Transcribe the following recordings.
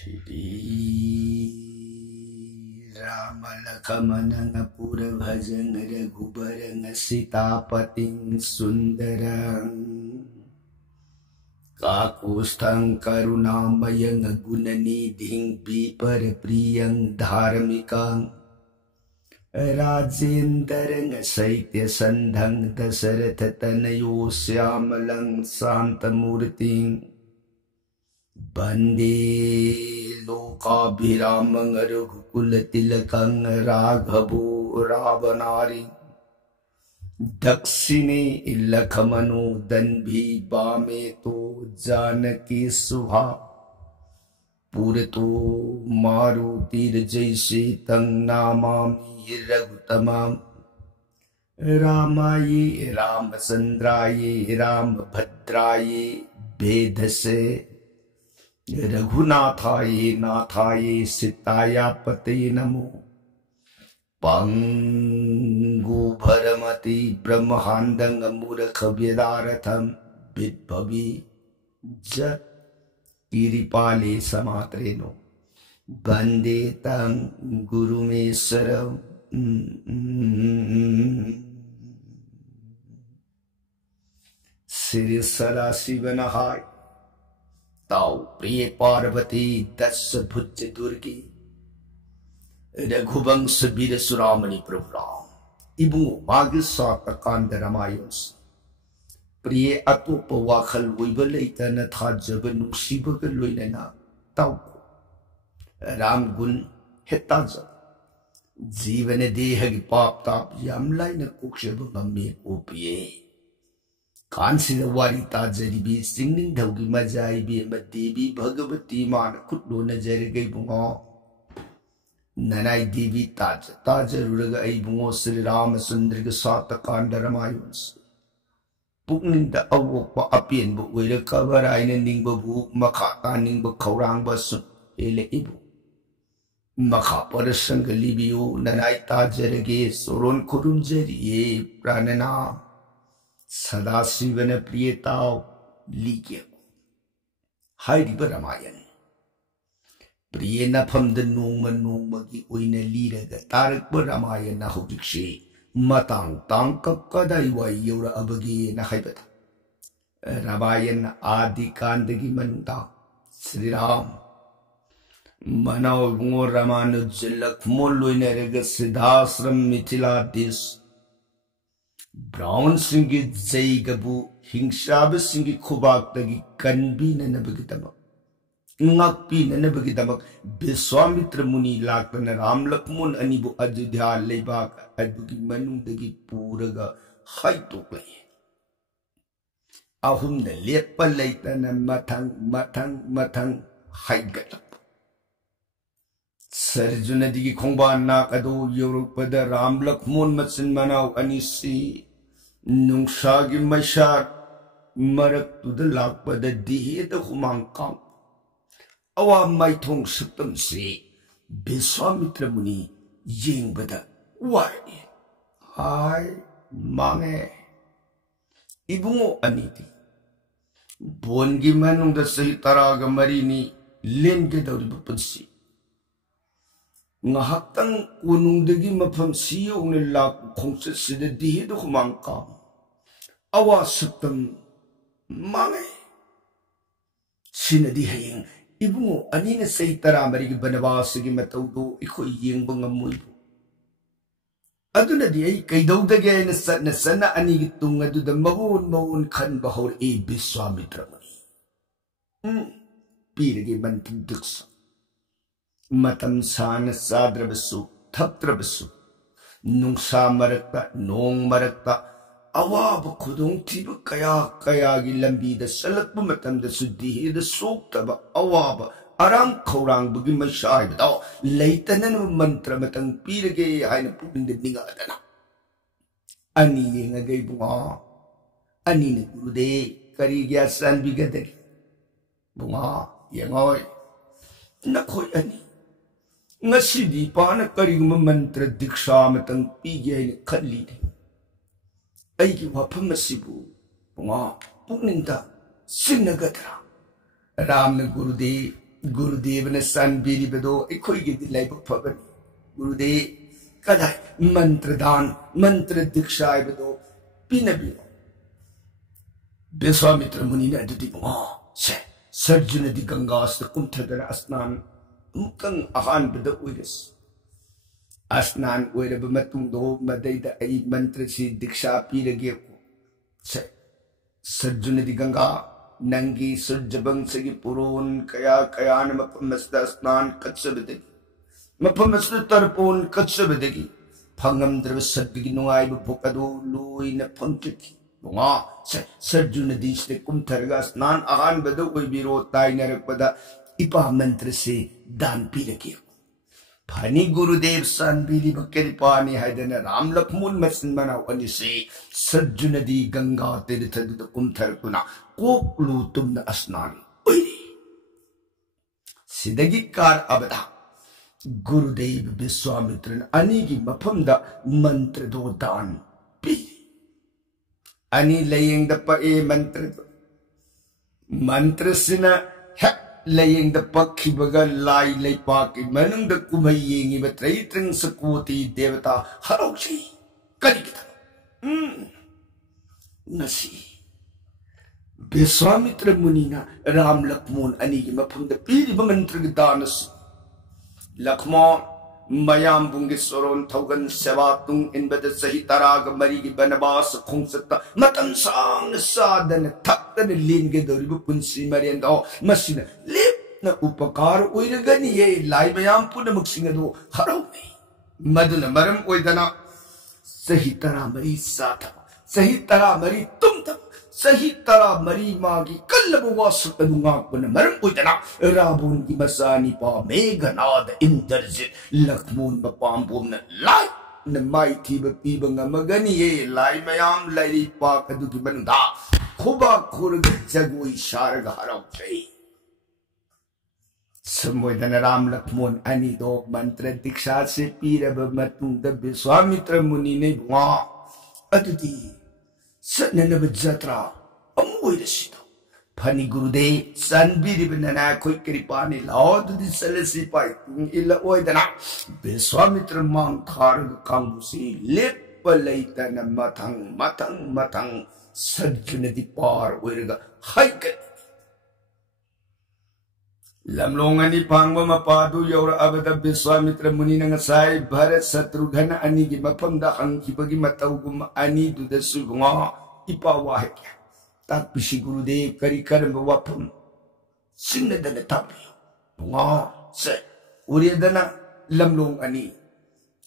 Shri Rama Lakhamana Pura Bhajan Raghubarang Sitapating Sundarang Kakustang Karunamayang Gunanidhing Bipar Priyang Dharmikang Rajendarang Saitya Sandhang Dasarathatanayo Syamalang Santamurting Bande Lokabhiramang Raghukulatillakang Raghavu Ravanari Dakshine Lakhamano Danbhi Bame To Janaki Subha Purato Marutir Jaise Tang Namami Raghutamam Ramaye Ramasandraye Ramabhadraye Vedase Raghunathaye Nathaye Sitaya Pate Namo Pangu Bharamati Brahmahandang Amuraka Vyadaratham Vidbhavi Jat Kiripale Samatreno Bande Tang Gurumesaram Sri Sadasivanahai Tau Priya Parvati Dasa Bhujja Durgi Raghuvangsa Bira Suramani Prabhuram Ibungo Magisa Takanda Ramayons Priya Atupa Wakhal Wibalita Nathajaba Nusibaga Luinana Tau Ram Gun Hetaja Jivana Dehagi Pap Tap Yamlaina Kukshabangami Upiye Kansida Warita Jaribi singing Daugi Majaibi Devi Bhagavati Man Kutluna Jarigai Bungo Nanai Devi Taja Taja Ruraga Ibungo Sri Rama Sundriga Sata Kanda Ramayons Pukninda Awokpa Apien Bu Wira Kavaraina Ningba Bu Makata Ningba Kaurang Basun Ele Ibu Maka Parasanga Libio Nanai Tajarage Soron Kurum Jari Pranana Sadasivana Priyatao Likya Hairiba Ramayan Priyana Pamda Noma Nomagi Uina Liraga Tarak Ramayana Hudikshi Matang Tangka Kadaiwa Yura Abagi Nahaibata Ramayan Adi Kandagi Manunda Sri Ram Manau Bungo Ramanu Jilak Moluineraga Siddhasram Mitila Dis Brown Singi Zaigabu Hingshabe Singi Kubak Dagi Kanbi Nanabagitama Ngakpi Nanabagitamak Biswamitra Muni Lakana Ram Lakmun Anibu Ajudhya Lebak Adugi Manung Dagi Puraga Haituklay Ahum the Lepa Laitana Matang Haigatap Sarjuna Digi Kongba Nakado Yorupada Ram Lakmun Matsin Manau Anisi Nungshagi Mashar Marak to the Lakpada Dihi the Humang Kang Awa Maitong Suptam Se Biswamitra Muni Ying Bada Why Hai Mange Ibungo Aniti Bongi Manung the Sahitaraga Marini Lenge Daudibupansi Ngahatang unung dagi mapam siyo nilak kongsa sida dihi do kumangka awa sutam mange sinadi hayang ibungo anina say taramarigi banabasagi mataudo iko iyeng bangamoy aduna di ay kay daw dagay na sana anigitong aduda maun kan bahor Biswamitra Muni piragi bantinduksa Matam sana sadrabasu, taptrabasu, nung sa marakta, nung marakta, awaba kudong tiba kaya gilambida salat bumatam da sudihi da sokta ba awaba arang kaurang bagi masyay ba laita na naman mantra matang piragay ay na pubindad ni nga adana. Ani nga gay bunga, ani na gurude, karigyasan bigadari. Bunga, yangoy, nakoy ani. Ngasidi pa na karing mantra diksha matang pigay ni kalili. Ay giwapang masibu, punga, pugninda, sinagadra. Ram na Gurudev, गुरुदेव ने सानबीरिबदो अखोइगिदि लाइबक फबनी गुरुदेव कदाई मंत्रदान मंत्र दीक्षा आइबदो पिनबी विश्वामित्र मुनि ने अदुदि से सर्जुन दी गंगास्त कुमथदन स्नान मुकंग अहानबद उइरस स्नान उइरब मतुंगदो मदैदा आई मंत्र सी दीक्षा पीरगे से सर्जुन दी गंगा नंगी सुजबंसगी पुरोन कया कयान मपमस्दा स्नान कत्सबदगी मफमस्दा तरपोन कत्सबदगी फंगमद्रब सद्गी नुआइब भोकदो लोइना फंगचकी बुंगा से सर्जुन दी से कुमथरगा स्नान अहानबद उइबिरो ताइनरकपदा इपा मंत्र से दान पीरगे फनी गुरुदेव सानबीरी बकेरिपानी हाइदन राम लक्ष्मण मसन मनाव अनिसे सर्जुन दी गंगा तीर्थ दुद कुमथरकुना कोकलू तुमना स्नान उइरी सिदगी कार अबदा गुरुदेव विश्वामित्रन अनि की मफमदा मंत्र दो दान पी अनि लयंग द पे मंत्र सिना हेक लयंग द पक्षी बगा लाई लई पाकी मनंग द कुमई येंगी बत्रई त्रिंग सकोती देवता हरोक्षी करी किता नसी विश्वामित्र मुनिना राम लक्ष्मण अनि की मफमदा पीरी मंत्र की दानस लक्ष्मण मयाम बुंगे सोरोन थौगन सेवा तुंग इनबद सही तराग मरी की बनवास खुंसता मतन सांग साधन थक्तन लीनगे दोरिबु पुंसी मरेंदो मसिन लेपन उपकार ओइरगनि ये लाई मयाम पुनमुक सिंगदो हरौने मदन मरम ओइदना सही तरा मरी साथ सही तरा मरी तुम तब सही तरह मरी मागी कल्लबुआ सुतनुंगा कुन मरम उतना राबुन की मसानी पा मेघनाद इंद्रजित लक्ष्मण बपाम बुमन लाई न माई थी बपी बंगा मगनी ये लाई मयाम लाई पा कदु की बंदा खुबा खुरग जगोई शारग हराव चई समोदन राम लक्ष्मण अनि दो मंत्र दीक्षा से पीरब मतुंग विश्वामित्र मुनि ने बुआ अदुदी सननब जत्रा अमोइरसिदो फनी गुरुदेव सानबीरिबनना कोई कृपाने लाओ दुदि सलसी पाई इला ओइदना विश्वामित्र मांग खारग कांगुसी लेप लैतन मथंग मथंग मथंग सर्जुन दी पार ओइरगा हाइक लमलोंगनी पांगवा मपादु यौर अबदा विश्वामित्र मुनि नंगसाई भरत शत्रुघ्न अनि की मफमदा हंखिबगी मतौगुम अनि दुद सुगुंगा इपा वाहक्या ताक पिसी गुरुदेव करी करम वफम सिंगदन तापियो बुंगा से उरेदना लमलोंग अनि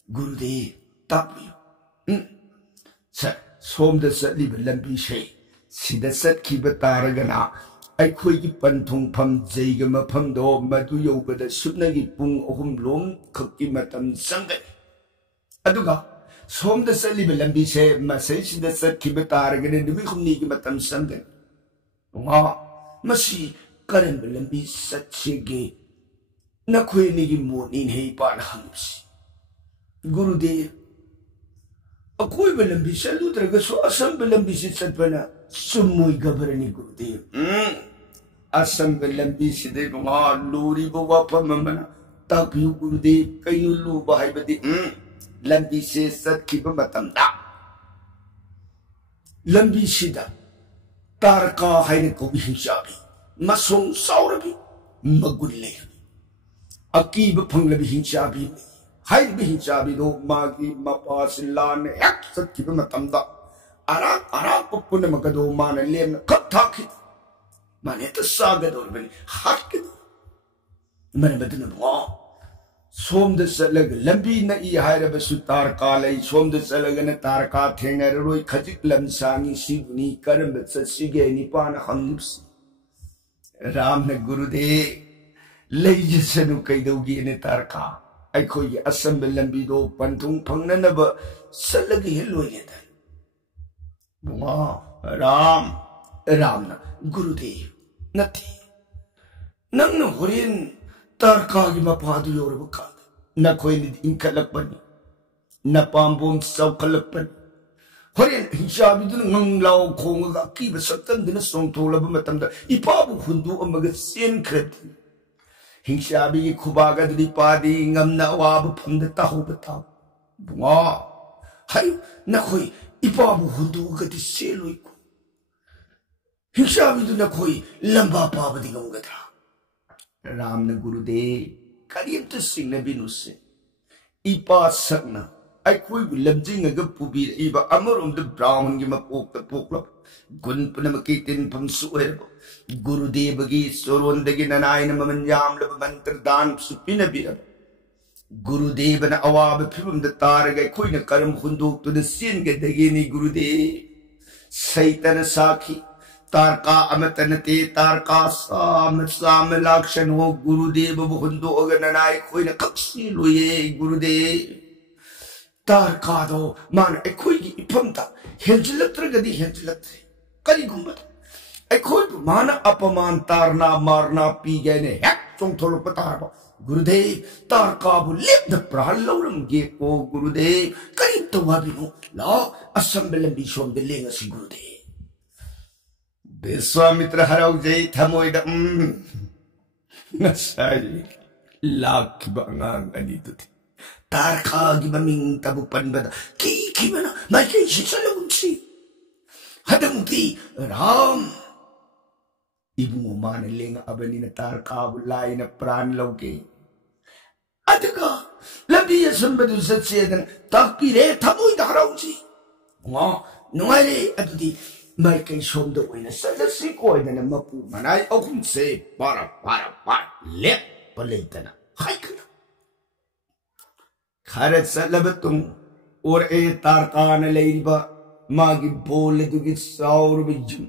गुरुदेव तापियो से सोमद सलिब लंबी से सिदा सत्खिब तारगना अखोई की पंथुंग फम जैग मफम दो मधु यौबद सुनगी पुंग अहुम लोम खक्की मतम संगै अदुगा सोमद सलिब लंबी से मसै सिदा सत्खिब तारगने दुबी खुमनी की मतम संगै वा मसी करन लंबी सच्चेगे नखोई निगी मोनी है पान हंसी गुरुदेव अखोई लंबी से लुद्रग सो असम लंबी से सतपना सुमुई गबरनी गुरुदेव असम लंबी सिदे मा लूरी बवा फममना तापियु गुरुदेव कयु लु बाहाइबदी लंबी से सत्खिब मतमदा लंबी सिदा तारका हाइने को हिंसाबी मसों साउरबी मगुले अकीब फंगलबी हिंसाबी हाइ भी हिंसाबी दो मागी मपास लाने एक सत्खिब मतमदा अराक अराक पुन मगदो मान लेम कथाखि माने तो सागदोर बनी हाथ के मन बदन वा सोमद सलग लंबी न ई हायरब सुतार कालै सोमद सलग न तारका थेंगर रोय खजिक लमसांगी सिगनी करम ससिगे निपान हंगिप्स राम ने गुरुदेव लैजसनु कैदौगी ने तारका अखोई असम लंबी दो पंथुंग फंगनब सलग हेलोयदा बुआ राम राम न गुरुदेव नथी नंग होरेन तारका की मपादु योरब का न कोई इंकलपनी न पांबोम सौकलपनी होरेन हिसाबिदुन nganglaw khonga ki ba saktan dina song thola ba matamda ipabu hundu amaga sen khati हिंसाबी की खुबागा दुदी पादी ngam अवाब फंद ताहु बताओ बुआ हाय नखोई इपाबु हुंदु गति सेलोई को हिंसाबी दु नखोई लंबा पाबदी गंगदा राम ने गुरुदेव करीब तो सिंह बिनु से इपा सकना आई कोई लब्जिंग अगर पुबी इबा अमरों द ब्राह्मण की मपोक पोकलब गुन पुनम की तिन पंसु है गुरुदेव की सोरों दगी ननायन ममंजाम लब मंत्र दान सुपिन बिरब गुरुदेव न अवाब फिल्म द तार गए कोई न कर्म खुंदूक तो द सीन के दगी नहीं गुरुदेव सैतन साखी तारका अमतन ते तारका साम लाक्षण हो गुरुदेव बहुंदो अगर ननाय कोई न कक्षी लोये गुरुदेव तारका दो मान कोई की इफमता हेंजलत्र गदी हेंजलत्र करी गुम्बत कोई मान अपमान तारना मारना पी गए ने हैक चोंग थोलो पतार गुरुदेव तारका बु लिप द प्रालौरम गे को गुरुदेव करीब तो वाबिनो ला असंबल बिशोम दे लेंग सी गुरुदेव विश्वामित्र हराउ जय थमोइद नसाई लाख बंगांग अनि दुति तारका की ममिंग तबु पनबद की बना मैं के शिशलगुंसी हदमुती राम इबु मान लेंग अबनी न तारका बुलाई न प्राण लौके अदका लबी संबदु सचेदन ताकपीरे थमोइद हराउजी वा नुआरे अदुदी मैं कई शोम दो इन्हें सदस्य कोई न मपू मनाई अकुम से पारा ले पलेतना हाय करना खरच लब तुम और ए तारकान लेरिबा मागी बोल दुगी साउर बिजम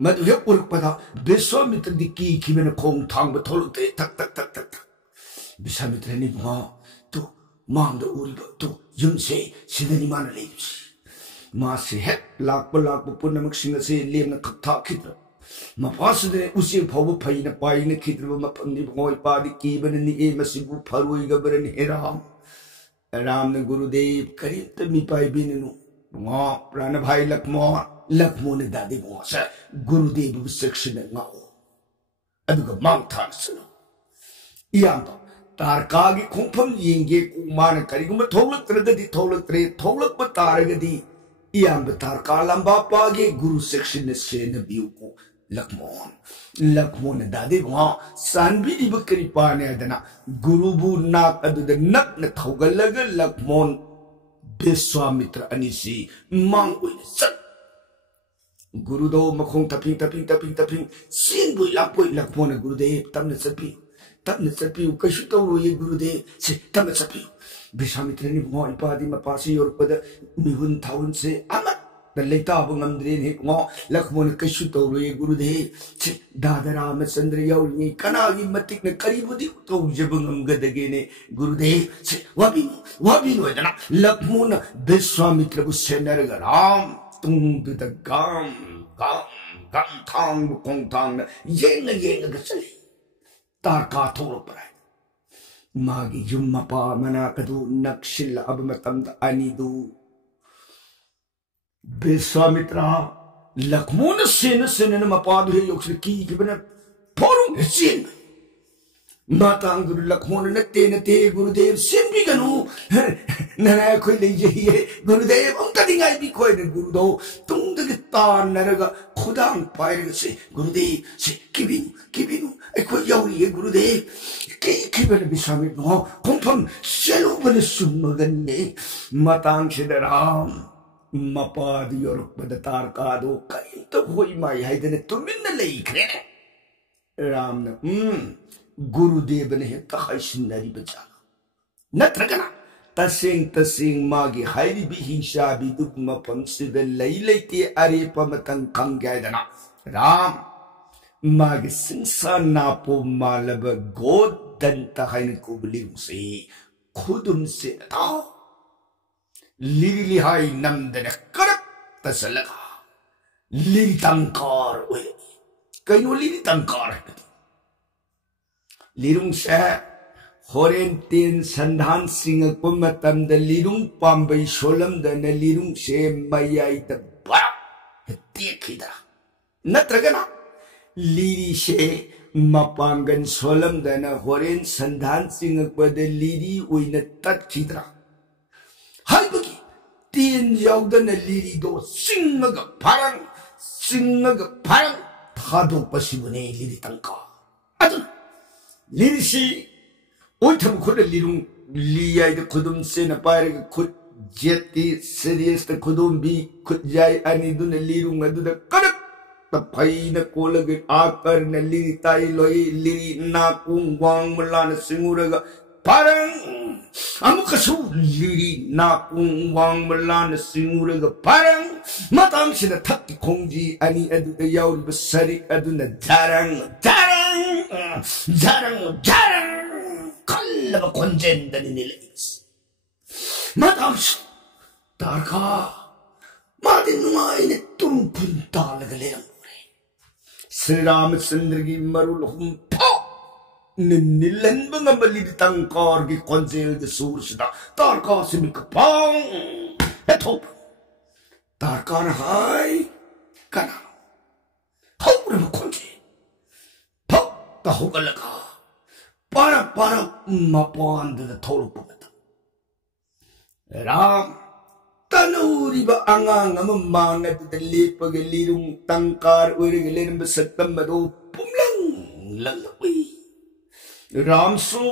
मधु हे उर्क पदा विश्वामित्र दिक्की की मैंने खोंग थांग बथोलते तक विश्वामित्र ने बुआ तो मांग दो उरिबा तो युम से सिद्धनि मान लेबिस मासे है लाख पुनमक सिंह से लेमना खथा खिद्र मपास ने उसे भव फई न पाई न खिद्र मफंदि भोय पादि की बननि ए मसिबु फरोई गबरन हे राम ने गुरुदेव करीत मी पाई बिननु मा प्राण भाई लक्ष्मो ने दादी मो से गुरुदेव section ngao aduga mang thansno iyamba tarkagi khongpham yenge ku man kariguma tholak taragadi iyamba tarka lamba page guru section ne se na biu ko lakmon dade wa sanbi ibakri pane adana guru bu nak aduda nak na thogalaga lakmon Viswamitra anisi mang uin sat गुरुदो मखों तपिंग सीन बुई lakmon गुरुदेव तब न सपी कशु तो ये गुरुदेव से तब सपी विश्वामित्र ने मोह इपादी मपासी और पद मिहुन थाउन से अमत लेता बंगमद्रे ने मो लक्ष्मण कशु तो ये गुरुदेव से दादराम चंद्र यौनी कनागी मतिक ने करीबुदी तो जबंगम गदगे ने गुरुदेव से वाबिनो जना लक्ष्मण विश्वामित्र बुसेनर राम तुम द गम थांग कोंग थांग येंग गचली तारका थोरो पर मागी युम्मपा मना कदू नक्शिल अब मतम अनिदू विश्वामित्रा लक्ष्मण सेन मपादु हे योक्ष की बने फोरुम सेन माता गुरु लक्ष्मण नते गुरुदेव सेन भी गनु नना कोई ले जाइए गुरुदेव हम तदिंगाई भी कोई ने गुरुदो तुम दग तान नरगा खुदांग पायर से गुरुदेव से किबिनु कोई यावरी है गुरुदेव की बने विश्वामित्र हो पंपम सेलो बने सुमगन्ने मातांग से राम मपादी और पदतार का दो कहीं तो कोई माई है देने तुम्हें न ले इकरे राम ने गुरुदेव ने कहा सिंदरी बचा न ट्रगना तसिंग मागी हाइरी भी हिंसा भी दुख मपम से लई लेते अरे पमतंग कंग गए दना राम मागी सिंसा नापो मालब गोद दंता हाइन कुबलिंग से खुदुम से था लिली हाई नंदन करत तसलगा लिली तंकार वे कहीं वो लिली तंकार है लिरुंग से होरेन तेन संधान सिंह कुमतम द लिरुंग पाम्बई सोलम द न लिरुंग से मैयाई द बड़ा देखिदा न त्रगना लिरी से mapangan solam dana horen sandan singak pada liri uina tat kidra. Hai bagi tin yaw dana liri do singaga parang thado pasibune liri tangka. Adun liri si oitam khura lirung liyai da kudum sena pare khut jeti serious da kudum bi khut jai ani duna lirung adu da karak Paina Kolaga Akar Nali Tai Loi Liri Nakung Wang Malana Singuraga Parang Amukasu Liri Nakung Wang Malana Singuraga Parang Matang Sina Taki Kongji Ani Adu the Yauri Basari Aduna Jarang Kalava Konjen than in the lakes Matang Darka Martin Wine Tumpunta Lagalam Sri Ramachandra ki marul humpa nilan banga balid tangkar ki konjel de sursda tarka simik pang etop tarkar hai kana haura konje pop ta hogalaga para mapan de tholu pugat ram Tanuri ba angang amang at dalipag lirung tangkar uring lirim basatam bado pumlang lalawi. Ramso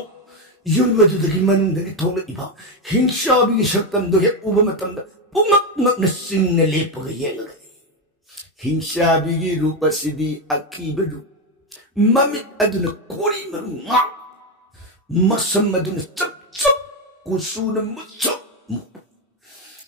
yun bado dagiman dagi tong iba hinshabi isatam do ya ubamatam da pumak nasing na lipag yenga. Hinshabi rupa sidi akibadu mamit aduna kori marunga masam aduna chap kusuna muchap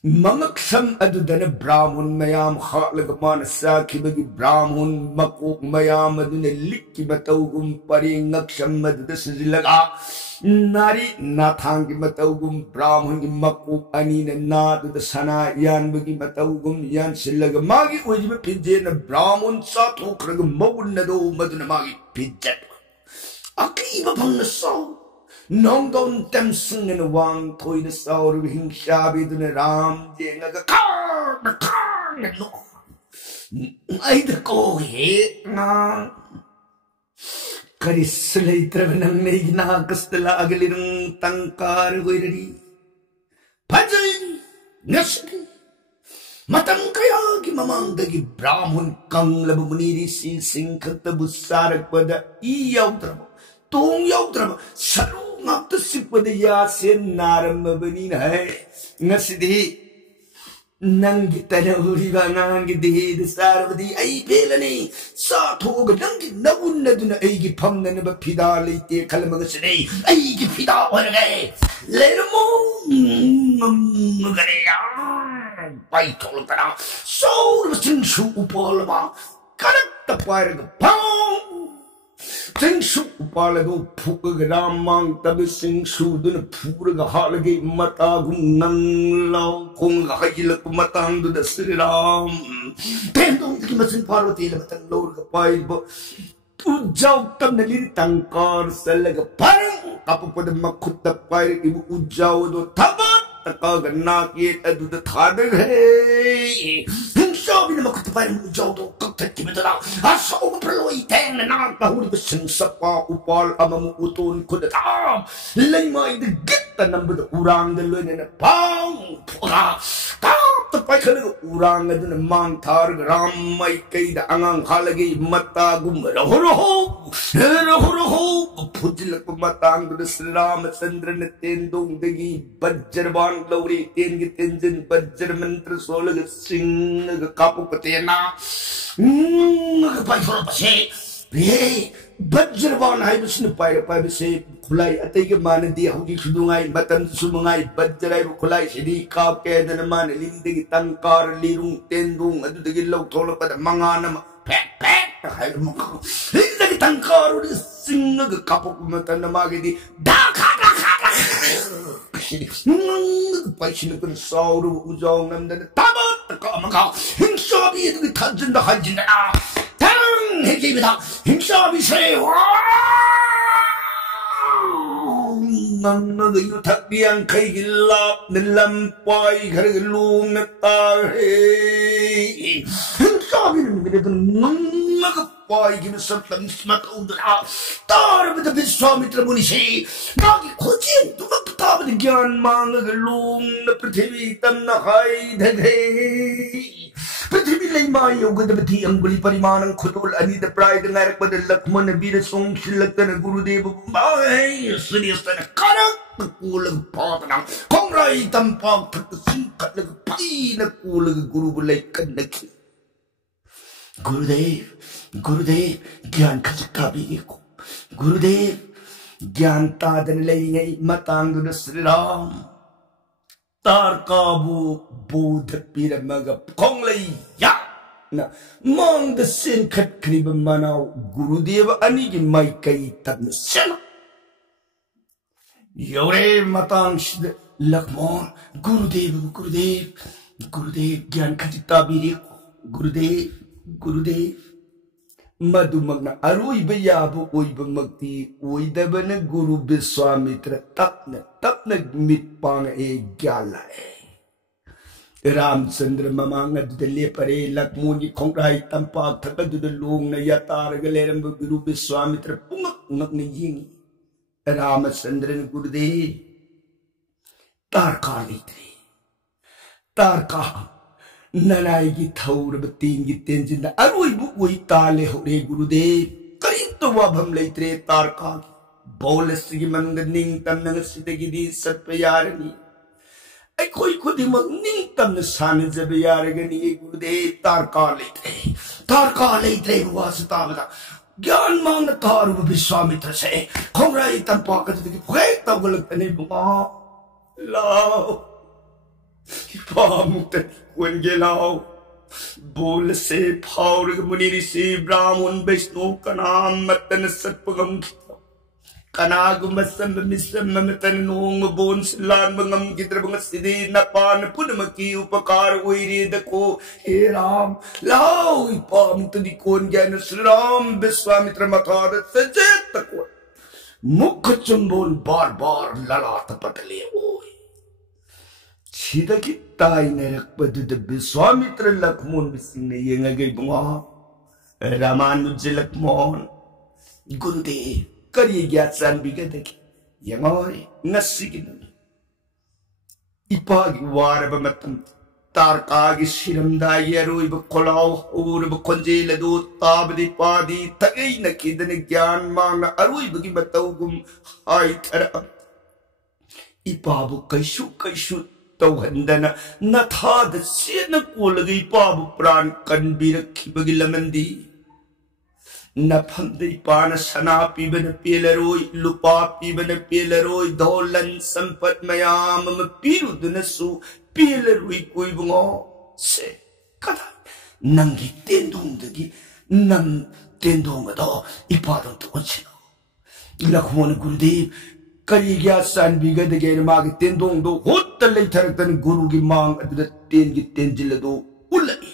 Mangaksam adudana Brahmun mayam Hatlagmana Saki bagi Brahmun Makuk mayam aduna Likki Bataugum Paringaksam Madasilaga Nari Nathangi Bataugum Brahmun Makuk Anina Nadu the Sana Yan bagi Bataugum Yan Silaga Magi Ujima Pijana Brahmun Sato Krag Maunado Maduna Magi Pijat Akiba Pangasaw Nong don tem sing in a wang toy the sour hing shabby to the ram ding a car no I the go he na Karis later when a megna castella agalin tankar wiri Pajay Nashki Matam kaya ki mamang dagi Brahmun kang labumuniri si sing katabusarak pada iyaw drama tong yaw drama saru Not the Sipadia Sin Naram Benin Hay Nasidi Nangitana Urivanangi the star of the Aipelani Sato Gangi Nabunaduna Agi Pum and Pidali de Kalamagasine Agi Pida one day Leramo By Tolopana So the Tinshu Upolama Cut the fire of the pound Sing shoot Palago Pugamang Tabi sing shoot in a Puraga Halagi Matagum Nang Lao Kung Hajila Matang to the Siram. Then don't give us in Parvati, but a load of pipe. To jout on the little tankar, sell like a parang, up with the Makuta pirate, Ujao do Tabat, the Kaganak yet, and do the Tarder. Hey! Show me the Makuta Ujao, cooked it, give it out. I saw Proloi 10 and out the whole Sing Sapa, Upal, Amamu Utun, could it lay my the get the number the Urang, the Lun and a pound. Stop the Pika Urang and the Mantar, Ram, my Kay, the Angang Halagi, Matagum, Horoho, Putil Matang to the Slam, Sandran, Tendong, Digi, Budgerban, Lowry, Tengit engine, Budgerman, Sola, sing a cup of patena. Budgerban, I was in the pirate, say, Kulai, I take a man and the Hoki Sudungai, Batan Sumungai, Budgerai, Kulai, Sidi, Kap, and a man, Lindi, Tankar, Lirung, Tendung, and the Gillo Tola, but the Manganam, Pat, I don't know. The Tankar, sing a cup of Matanamagadi, the patient could saw Uzong and the Tabat, the Kamaka, himself is the cousin, the Hajin. Tang, he gave it up, himself is say, none of the Utapian Kailap, the Lampai, Harloom, the Tar, himself in the pai gi sam mat udra tar bid Vishwamitra muni se magi khojin tu ta bid gyan mang ga lung na prithvi tan na hai the prithvi lai ma yoga da bthi anguli parimanang khudul ani da prai da ngarak bad Lakshman bir song shilatan Gurudev mai sriyastan karak kulag patang kongrai tampak thak sin kalag pai na kulag guru bulai kanaki Gurudev Gurudev ज्ञान खचका भी को गुरुदेव ज्ञान तादन लेंगे मतंग श्री राम तार काबू बोध पीर मग खोंगले या ना मांग द सिन खट खरीब मनाओ गुरुदेव अनि की माई कई तक सेना योरे मतंग लक्ष्मण गुरुदेव गुरुदेव गुरुदेव ज्ञान खचका भी को गुरुदेव गुरुदेव मधुमग्न अरुइबा याबु ओइबा मक्ति ओइदबन गुरु विश्वामित्र तपन तपन मित पांग ए ग्यालाए रामचंद्र ममांग दुदले परे लक्ष्मण की खोंगराई तंपाक थक दुद लोंग न यतार गलेरम गुरु विश्वामित्र पुंगक नक ने यिंगी रामचंद्र ने गुरुदेव तारका लेते तारका ननाई की थौर बतीन की तेंजिन दा अरुई बुई ताले होरे गुरुदेव करीब तो वबम लेत्रे तारका की बोलस की मंग निंग तम नंग सिदगी दी सत यारनी ऐ कोई खुदी मंग निंग तम न सान जब यारगनी गुरुदेव तारका लेत्रे वासता बता ज्ञान मांग तारु विश्वामित्र से खोंगराई तम पाकत की फेक तब गलत नहीं बुआ लाओ पामुक्त वन गेलाओ बोल से फाउर मुनि ऋषि ब्राह्मण वैष्णव कनाम मतन सत्पगम कनाग मसम मिसम मतन नोंग बोन सिलान बंगम गिद्र बंग सिदे नपान पुनम की उपकार ओइरे दको हे राम लाओ पामुक्त दी कोन ज्ञान श्री राम विश्वामित्र मथार सचेत तको मुख चुंबोन बार बार ललाट पटले ओय Sidaki tay narak paduda Vishwamitra Lakshman bising na yengagay bunga Ramanuja Lakshman Gurudev kari gyatsan bigadaki yamari nasigin ipagi waraba matam tarkagi shiramda yaroi ba kolao ur ba konjela do tabdi padi tagay nakidane gyan mangna aroi bagi matawgum ay tara ipabu kaishu तौहंदना नथाद Sen कोलगी पाब प्राण कनबिरखिबगी लमंदी नफमदे पान सना पीबन पेलरोय लुपा पीबन पेलरोय धौलन संपत मयाम पीरुदनसु पेलरोय कोइबंगो से कदा नंगी तेंदोंदगी नम तेंदोंगदो इपादो तोचिनो लक्ष्मण गुरुदेव करी गया सान बिगद gain माग तेंदोंग दो होत ले थरतन गुरु की मांग अद तेन की तेंजिल दो उलई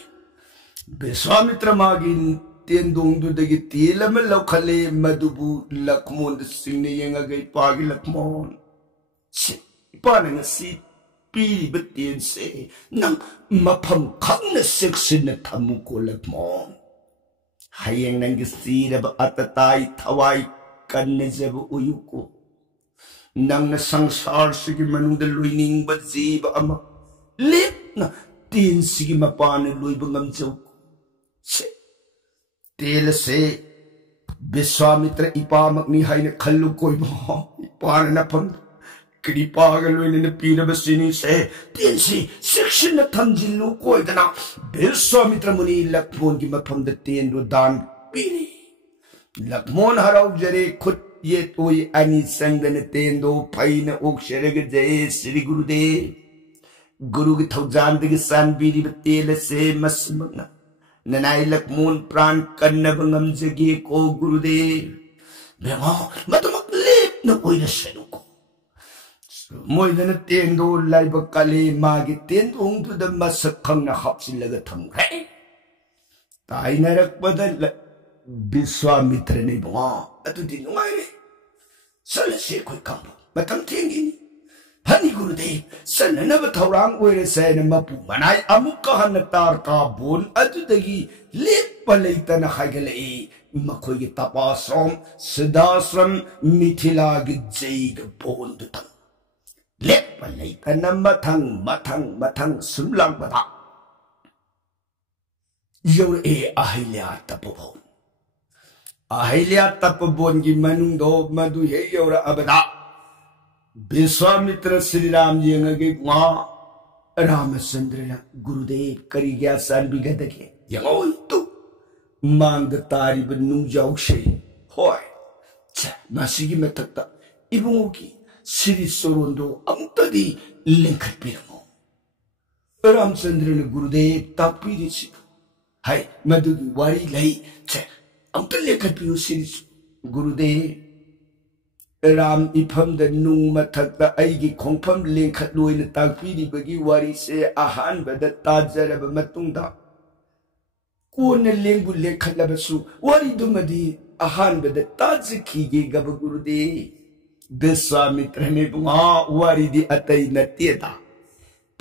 विश्वामित्र मागिन तेंदोंग दो दगी तेलम लखले मधुबु लक्ष्मण सिंह ने यंगा गई पागी लक्ष्मण से पानंग सी पीरी बतेन से नम मफम खंग सेक्शन थमु को लक्ष्मण हयंग नंग सीरब अतताई थवाई कन्ने जब उयुको नंग संसार सिगी मनुंग लुइनिंग बजीब अमा लेपना तीन सिगी मपान लुइब ngam से तेल से विश्वामित्र इपा मकनी हाइन खल्लु कोई बो इपान नफम कृपा गलुइन पीरब सिनी से तीन से शिक्षण थमजिलु कोई दना विश्वामित्र मुनि लक्ष्मण की मफम द तीन दो दान पीनी लक्ष्मण हराउ जरे खुद ये तोय अनि संगन तेंदो फाइन ओक्षरग जय श्री गुरुदेव गुरु की थौजान दि सान बीरी तेल से मसमना ननाई लक्ष्मण प्राण कन्न बंगम जगे को गुरुदेव बेमा मतमक लेप न कोई रसनु को मोइदन तेंदो लाइब कले मागे तेंदो उंदु द मसक खंग न हपसिलग थमरे ताई नरक बदल विश्वामित्र ने बुआ अतुदी नुंगाइरे सलसे कोई कंबो मतम थेंगिनी फनी गुरुदेव सननब थौरांग ओइरे सेन मपु मनाई अमुक हन तार का bone अदुदगी लेप्पा लेतना हाइगलई मखोई तपाश्रम Siddhashram मिथिलागी zag बोंदुतम लेप्पा लेतना मथंग मथंग मथंग सुमलांगबदा you're Ahilya तपोभवन Ahilya तपोभवन की मनुंगदो मधु हे यौरा अबदा विश्वामित्र श्री राम जी के वहां रामचंद्र गुरुदेव करी गया सान बिगदगे यंगोई तू मांग तारीब नुजाउशे होय चा मासिगी मथक्ता इबुंगोगी श्री सोरोंदो अमुतदी लिंखत पिरमो रामचंद्र ने गुरुदेव तापीरिसी हाय मधुगी वारी लई चा अमुत लिंखत पियो श्री गुरुदेव राम इफम द नुंग मथक्ता आइगी खोंफम लिंखत लोइन तापीरिबगी वारी से आहान बद ताजरब मतुंगदा कोन लेंगु लेखलबसु वारी दुमदी आहान बद ताजखीगे गब गुरुदेव विश्वामित्र ने बुआ वारी दी अतई नत्यता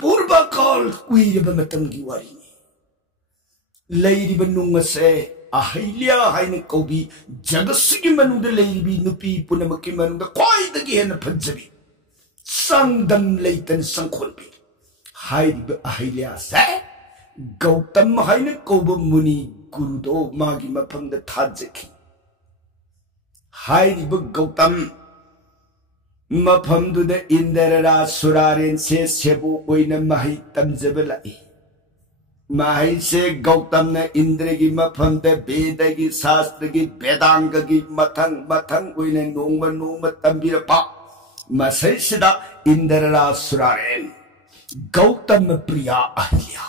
पूर्व काल कुइरब मतम की वारी ने लैरिब नुंग से अहिल्या हाइन कौबी जगसगी मनुद लैरिबी नुपी पुनमकी मनुद क्वाइदगी हेन फज्जबी संगदम लैतन संखोलबी हाइरिब अहिल्या से गौतम हाइन कौब मुनि गुरुदो मागी मफमद थाजखी हाइरिब गौतम मफमदुद इंद्ररा सुरारेन से सेबु ओइन माहि तमजब लाई माहि से गौतम ने इंद्र की मफमद वेद की शास्त्र की वेदांग की मथंग मथंग ओइन नोंग नोंग तंबिरपा मसैसिदा इंद्ररा सुरारेन गौतम प्रिया अहिल्या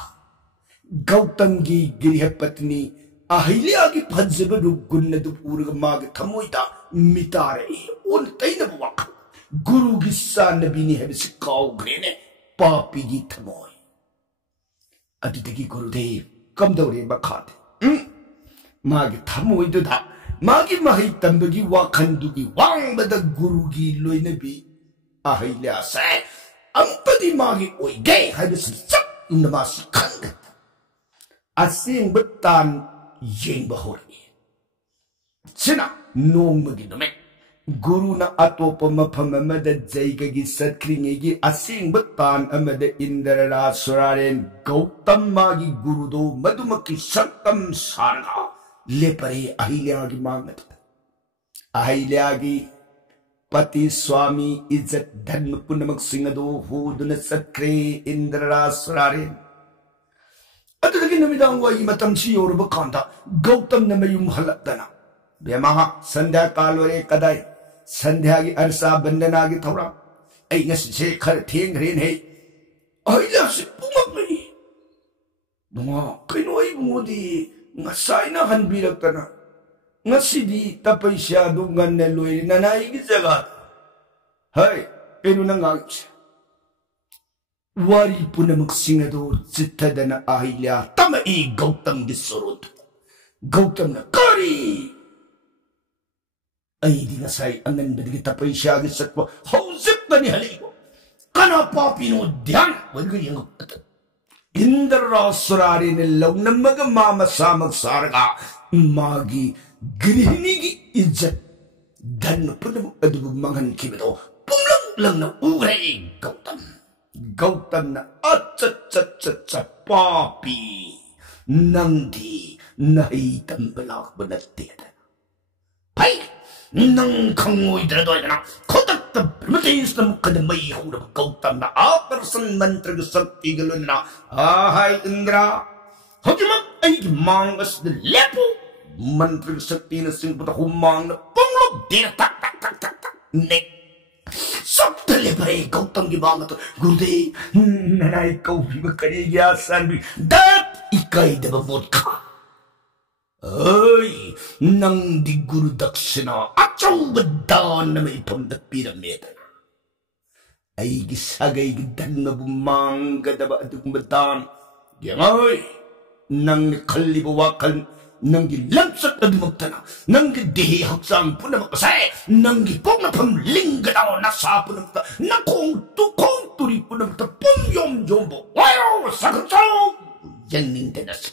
गौतम की गृह पत्नी अहिल्या की फज्जब गुण पूर्ग माग थमोइता मितारे उन तैनब वाक गुरु की सानबीनी है बिस काउग्रेने पापी की थमोय अदुदगी गुरुदेव कमदौरे बखाते मागी थमोइदुदा मागी महै तंबगी वाखंदुगी वांगबद गुरु की लोइनबी अहिल्या से अंतदी मागी ओइगे है बिस सब नमासी खंगत असिंग बत्तान येंग बहोरी सिना नोंबगी नमे गुरु न अतोप मफम मद जैगगी सत्क्रिंगेगी असिंग बत्तान अमद इंद्ररा सुरारेन गौतम मागी गुरुदो मधुमकी सत्तम सारगा लेपरे अहिल्या की मांगत अहिल्या की पति स्वामी इज्जत धर्म पुनमक सिंगदो हुदुन सत्क्रे इंद्ररा सुरारेन अदुदगी नमिदांग वाई मतमसी योरब कांदा गौतम न मयुम हलदना बेमा संध्या कालवरे कदाई संध्या की अरसा बंदना की थोड़ा ऐ से खर थेंग रेन है अहिल्या से पुमक नहीं बुआ कइनो आई बुदी ngसाइना हनबिरकतना ngसिदी तपैसा दु गन्ने लोइ ननाई की जगह है पेनु नंगाच वारी पुनमक सिंगदो चित्तदन अहिल्या तम ई गौतम की स्वरूप गौतम न करी ऐदी ngसाइ अंगन बदगी तपैसा की सत्व हौजितनी हलेगो कना पापिनो ध्यान वगि यंग इंद्र सुरारे ने लौनमग माम सामक सारगा मागी गृहिणी की इज्जत धन पुनम अदुब मंगन किबदो पुमलंग लंग उरे गौतम गौतम न अच्च पापी नंदी नहीं तंबलाक बनते भाई नंग खंगोई दरदोइना खोदत ब्रह्मतेस मुखद मई हुर गौतम न आकर्षण मंत्र की शक्ति गलना हाय इंद्रा हजमत आई मांगस लेपो मंत्र की शक्ति न सिंह पता हु मांग पुंगलो देर तक तक तक तक ने सबले भाई गौतम की मांग तो गुरुदेव ननाई कौफी में करे गया सन भी दत इकाई दब मोटका ओय नंदी गुरु दक्षिणा अचौबदान में फंद पिरामिड आई की सगाई की धन मांग दब अदुबदान यमोय नंग खल्ली बुवाकल नंगी लंसत अदुमक्तना नंगी देही हक्सांग पुनमकसाय नंगी पोंगफम लिंगदाव नसा पुनमक्ता नकोंग तुरी पुनमक्ता पुम योम जोंबो वायो सकचो यंनिंग देनस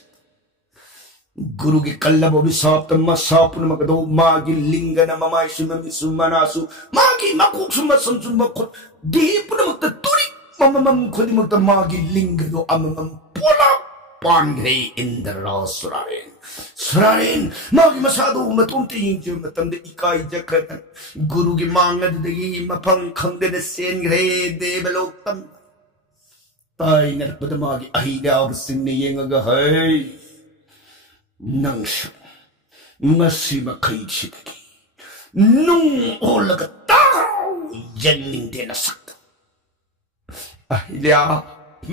गुरु की कल्लब अभिशाप मसापुन मगदो मागी लिंगन ममाइसु ममिसु मनासु मागी मकुसु मसंसु मखुत दीपुन मत तुरी ममम खुदी मत मागी लिंगदो अमम पोला पांग्रे इंद्रा सुरारेन मागी मसादो मतुम तिंजु मतम दे इकाई जखत गुरु की मांगद दगी मफंग खंगदे ने सेनग्रे देवलोकतम ताई नरपद मागी अहिदा अवसिन्ने येंगा है नंगसु ngasi makai chidagi nung olaga tao yanning de na sakta ahilya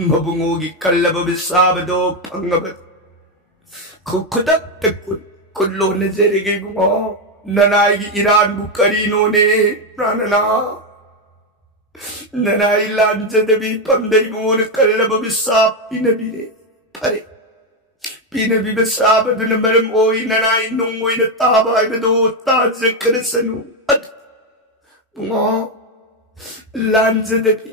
mabungogi kallaba bisabado pangaba kukudak takun kullo na jerege gumo nanai iran bukari no ne pranana nanai lanja devi pandai mon kallaba bisab pinabire pare Pina biba sabado na maram oy nanay nung oy na tabay bado tadza karasanu at bungo lanza dabi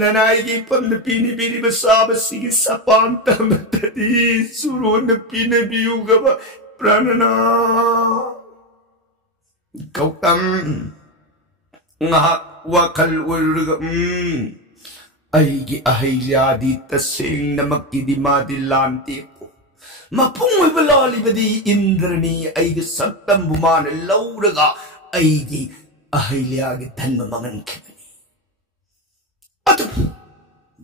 nanay gipam na pinibiri ba saba sige sapanta matadi suro na pinabiyuga ba pranana Gautam nga wakal ulga aygi ahilya di tasing na makidimadi lanti Mapung balali badi indrani aigi sattam buman lauraga aigi ahilya gi dhanma mangan khibani atu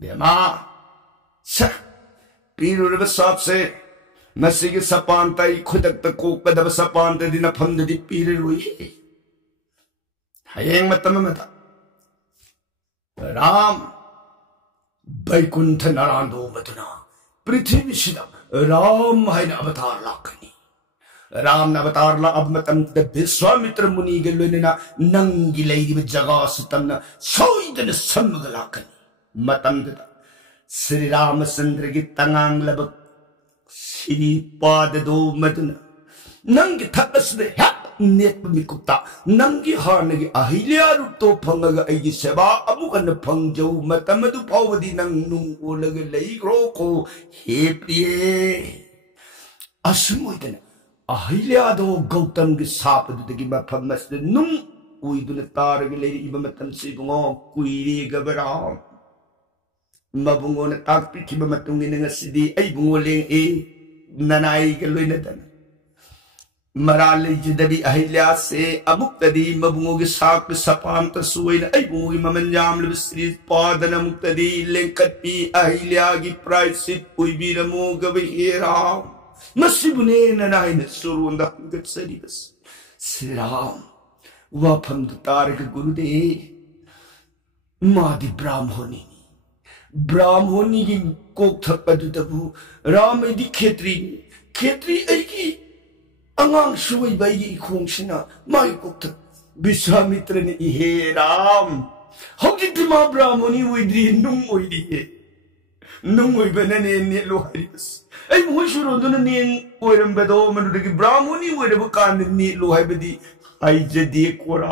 bema sa pirurba sap se masigi sapantai khudak ta kokadaba sapanta dina phamdadi pirurui hayeng matam mata ram Vaikuntha narando matuna prithvi sidam Ram है न अवतार लाकनी राम न अवतार ला अब मतम the Vishwamitra मुनि के लोने ना नंगी लेदी में जगह सुतम न सोइदन सम्मग लाकनी मतम द श्री रामचंद्र की तंगांग लब श्री पाद दो मदन नंगी थकस दे नेप मिकुता नंगी हारनगी अहिल्या रूप तो फंगग ऐगी सेवा अमुकन फंगजौ मतमदु फावदी नंग नुंग ओलग लेइग्रो को हे प्रिय असमुइदन अहिल्या दो गौतम की सापदुदगी मफमस नुंग उइदुन तारग लेरि इब मतम सिबुंगो कुइरे गबरा मबुंगो न ताकपि किब मतुंगी नंगसिदी ऐ बुंगो लें ए ननाई के लोइनतन Marali jidabi ahilya se amuktadi mabungogi sak sapam tasuin ay bungogi mamanyam labisri padana muktadi lengkatpi ahilya gi praisit uibiramu gabihira masibune nanay na surunda hanggat saribas siram wapam dutarik gurude madi brahmoni gi kok thapadu ram di khetri ay Angang suway bayi kung sina may kukta Biswamitra ni ihe ram Hawdi tima brahmoni widri nung oidi nung oy banane ni loharis ay mo shuro do na ni oiram bado manudagi brahmoni oirabu kan ni lohay badi ay jadi ko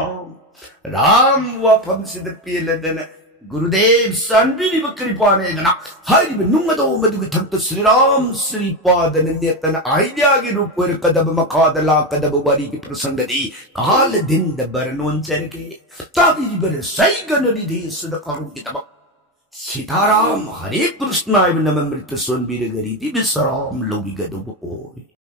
ram wa pham sid pela dana Gurudev sanbili bakri pane na hari nungado madugi thakta Sri Ram Sri Padana netana idea gi rup per kadab makadala kadab bari ki prasangadi kal din da barnon charke tabi bar saiganari de sadakaru kitaba Sitaram Hare Krishna namamrita sonbir gari di bisaram lobi gadu oi